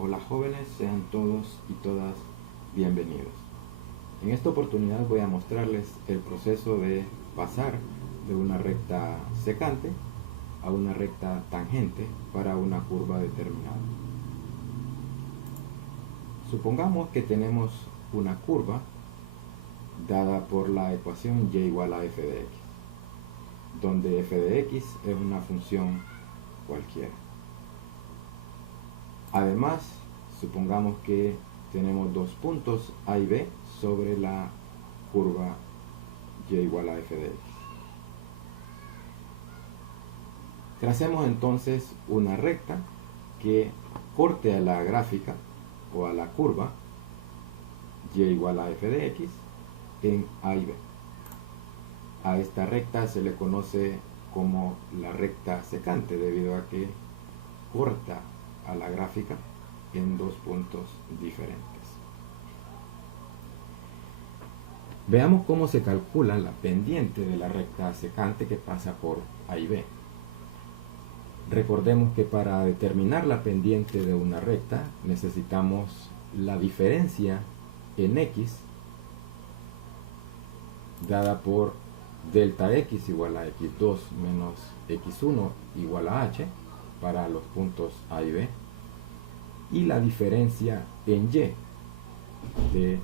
Hola jóvenes, sean todos y todas bienvenidos. En esta oportunidad voy a mostrarles el proceso de pasar de una recta secante a una recta tangente para una curva determinada. Supongamos que tenemos una curva dada por la ecuación y igual a f de x, donde f de x es una función cualquiera. Además, supongamos que tenemos dos puntos A y B sobre la curva y igual a f de x. Tracemos entonces una recta que corte a la gráfica o a la curva y igual a f de x en A y B. A esta recta se le conoce como la recta secante debido a que corta a la gráfica en dos puntos diferentes. Veamos cómo se calcula la pendiente de la recta secante que pasa por A y B. Recordemos que para determinar la pendiente de una recta necesitamos la diferencia en x dada por delta x igual a x2 menos x1 igual a h para los puntos A y B, y la diferencia en y de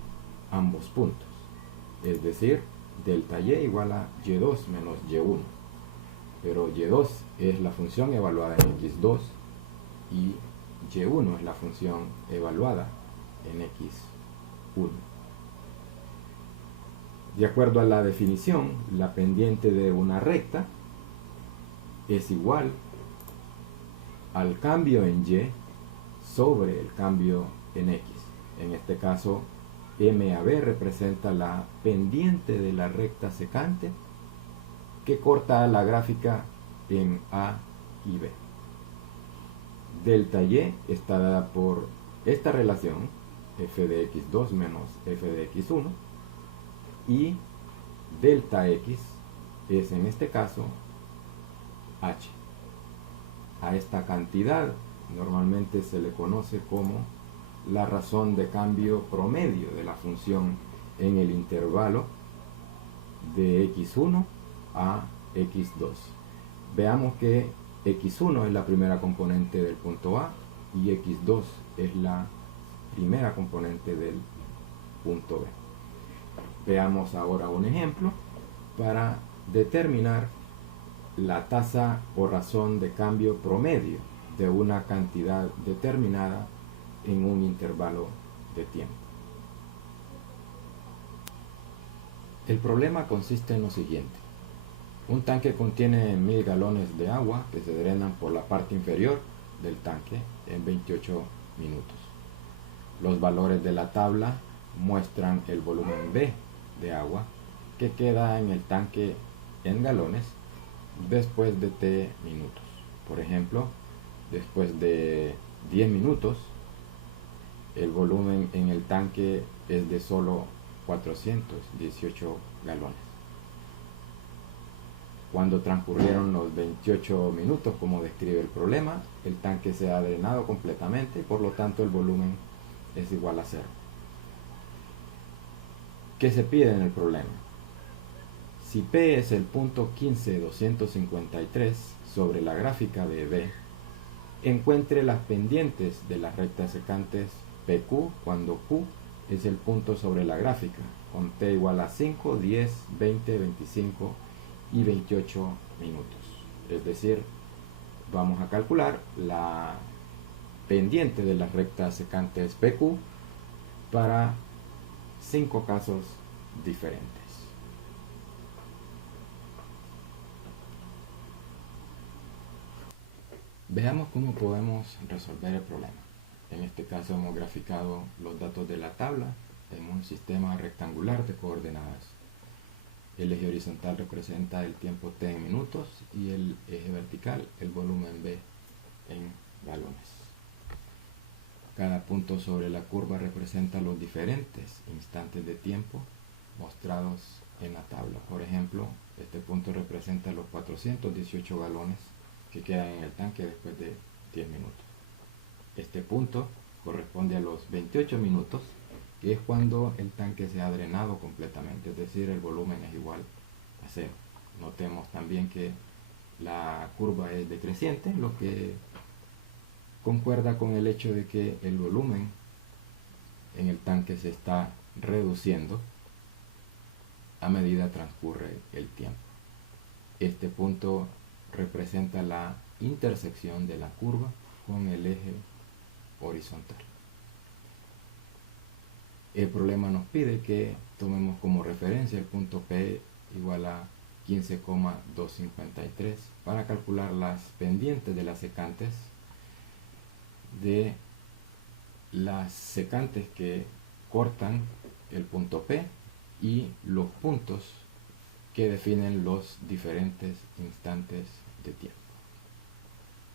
ambos puntos, es decir, delta y igual a y2 menos y1, pero y2 es la función evaluada en x2 y y1 es la función evaluada en x1. De acuerdo a la definición, la pendiente de una recta es igual al cambio en y sobre el cambio en x. En este caso, MAB representa la pendiente de la recta secante que corta la gráfica en A y B. Delta y está dada por esta relación, f de x2 menos f de x1, y delta x es en este caso h. A esta cantidad normalmente se le conoce como la razón de cambio promedio de la función en el intervalo de x1 a x2. Veamos que x1 es la primera componente del punto A y x2 es la primera componente del punto B. Veamos ahora un ejemplo para determinar la tasa o razón de cambio promedio de una cantidad determinada en un intervalo de tiempo. El problema consiste en lo siguiente. Un tanque contiene 1000 galones de agua que se drenan por la parte inferior del tanque en 28 minutos. Los valores de la tabla muestran el volumen B de agua que queda en el tanque en galones después de t minutos. Por ejemplo, después de 10 minutos, el volumen en el tanque es de solo 418 galones. Cuando transcurrieron los 28 minutos, como describe el problema, el tanque se ha drenado completamente y por lo tanto el volumen es igual a 0. ¿Qué se pide en el problema? Si P es el punto 15,253 sobre la gráfica de B, encuentre las pendientes de las rectas secantes PQ cuando Q es el punto sobre la gráfica, con T igual a 5, 10, 20, 25 y 28 minutos. Es decir, vamos a calcular la pendiente de las rectas secantes PQ para 5 casos diferentes. Veamos cómo podemos resolver el problema. En este caso hemos graficado los datos de la tabla en un sistema rectangular de coordenadas. El eje horizontal representa el tiempo t en minutos y el eje vertical el volumen B en galones. Cada punto sobre la curva representa los diferentes instantes de tiempo mostrados en la tabla. Por ejemplo, este punto representa los 418 galones que quedan en el tanque después de 10 minutos. Este punto corresponde a los 28 minutos, que es cuando el tanque se ha drenado completamente, es decir, el volumen es igual a cero. Notemos también que la curva es decreciente, lo que concuerda con el hecho de que el volumen en el tanque se está reduciendo a medida transcurre el tiempo. Este punto representa la intersección de la curva con el eje horizontal. El problema nos pide que tomemos como referencia el punto P igual a 15,253 para calcular las pendientes de las secantes que cortan el punto P y los puntos que definen los diferentes instantes de tiempo.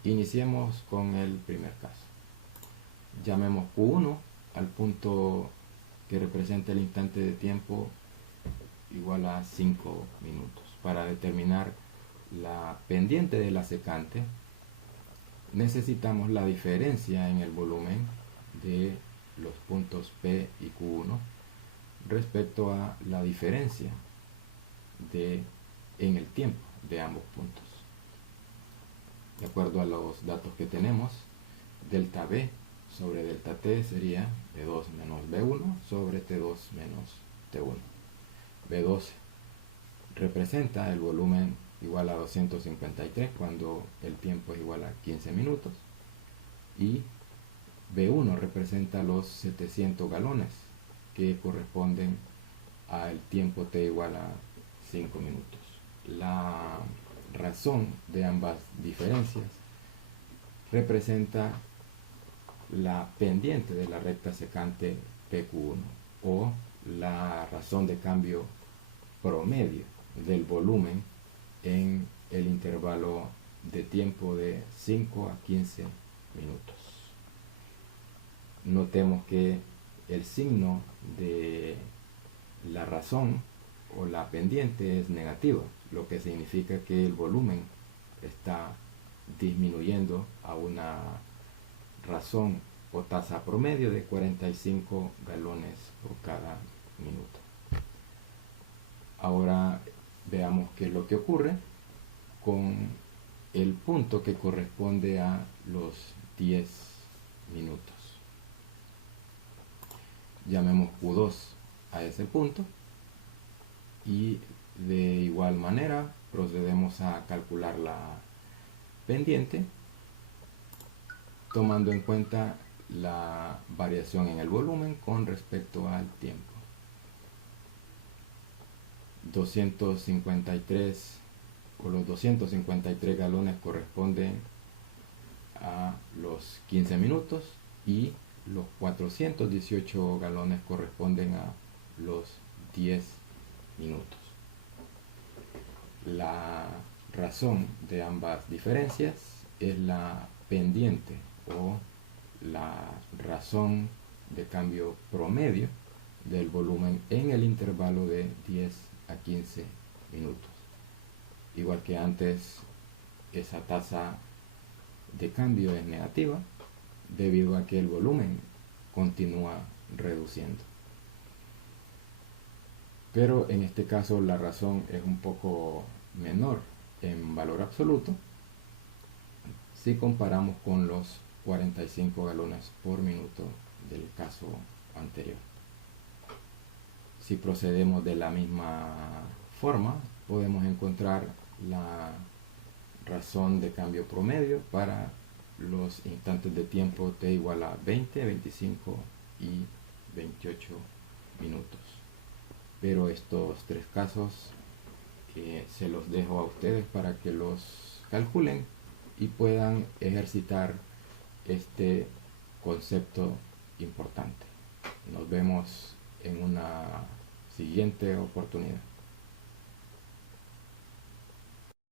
Iniciemos con el primer caso. Llamemos Q1 al punto que representa el instante de tiempo igual a 5 minutos. Para determinar la pendiente de la secante, necesitamos la diferencia en el volumen de los puntos P y Q1 respecto a la diferencia en el tiempo de ambos puntos. De acuerdo a los datos que tenemos, delta B sobre delta T sería B2 menos B1 sobre T2 menos T1. B12 representa el volumen igual a 253 cuando el tiempo es igual a 15 minutos, y B1 representa los 700 galones que corresponden al tiempo T igual a 5 minutos. La razón de ambas diferencias representa la pendiente de la recta secante PQ1 o la razón de cambio promedio del volumen en el intervalo de tiempo de 5 a 15 minutos. Notemos que el signo de la razón o la pendiente es negativa, lo que significa que el volumen está disminuyendo a una razón o tasa promedio de 45 galones por cada minuto. Ahora veamos qué es lo que ocurre con el punto que corresponde a los 10 minutos. Llamemos Q2 a ese punto y de igual manera procedemos a calcular la pendiente tomando en cuenta la variación en el volumen con respecto al tiempo. 253 o los 253 galones corresponden a los 15 minutos y los 418 galones corresponden a los 10 minutos. La razón de ambas diferencias es la pendiente o la razón de cambio promedio del volumen en el intervalo de 10 a 15 minutos. Igual que antes, esa tasa de cambio es negativa debido a que el volumen continúa reduciendo. Pero en este caso la razón es un poco menor en valor absoluto si comparamos con los 45 galones por minuto del caso anterior. Si procedemos de la misma forma, podemos encontrar la razón de cambio promedio para los instantes de tiempo T igual a 20, 25 y 28 minutos. Pero estos tres casos se los dejo a ustedes para que los calculen y puedan ejercitar este concepto importante. Nos vemos en una siguiente oportunidad.